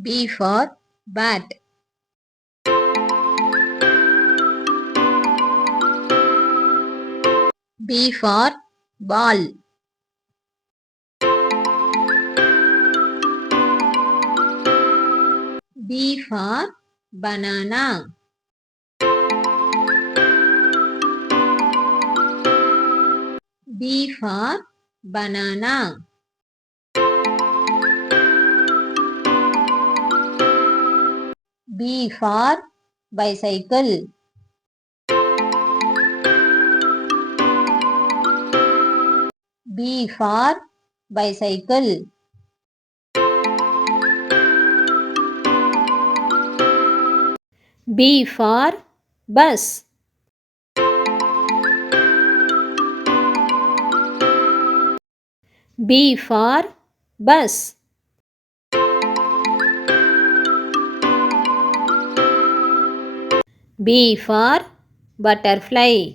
B for bat. B for ball. B for banana. B for banana. B for bicycle. B for bicycle. B for bus. B for bus. B for butterfly.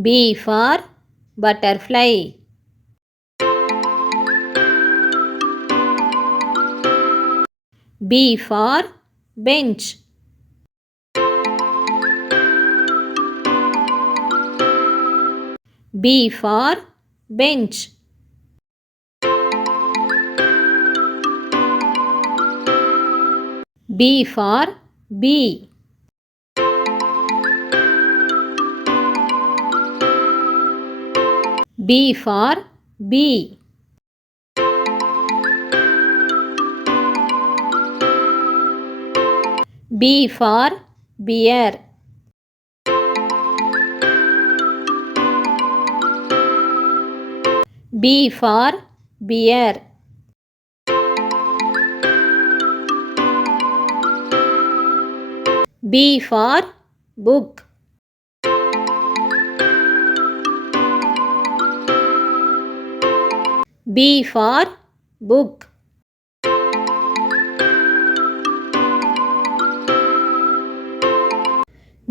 B for butterfly. B for bench. B for bench. B for bee. B for bee. B for bear. B for bear. B for book. B for book.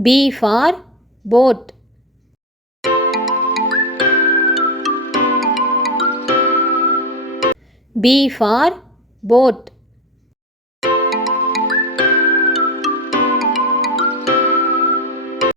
B for boat. B for boat.